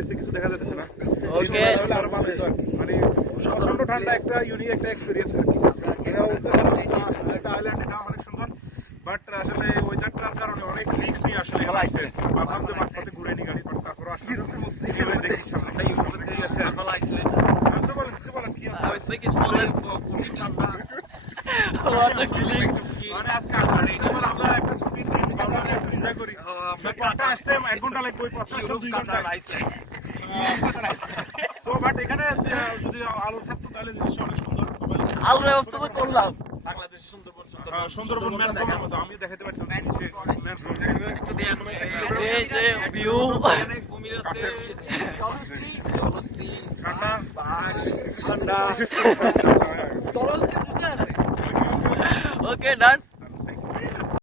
গেছে, কিছু দেখা যাচ্ছে না। ওকে আরো ভালো হতো আর কি। মানে প্রচন্ড ঠান্ডা, একটা ইউনিক একটা এক্সপেরিয়েন্স আর কি। এটা অবস্থা এটা আইল্যান্ড, এটা অনেক সুন্দর, বাট আসলে ওয়েদারটার কারণে অনেক রিস্ক নিয়ে আসলে এখানে আসছে। ভাবলাম যে মাঝপথে ঘুরে নি গাড়ি, বাট তারপর আসলে দেখি সামনে কি আছে। আপনি তো বলেন, কিছু বলেন, কি আছে? মানে আজকে আমরা একটা ছুটি ভাবলাম যে এনজয় করি। পথটা আসছে 1 ঘন্টা লাগবে, ওই পথটা আসছে 2 ঘন্টা। সো বাট এখানে যদি আলো থাকতো তাহলে জিনিসটা অনেক সুন্দর। আলোর ব্যবস্থা তো করলাম। সুন্দরবন ম্যানগ্রোভের মতো আমি দেখাতে পারতাম। এই যে ভিউ, ঠান্ডা ওকে ডান।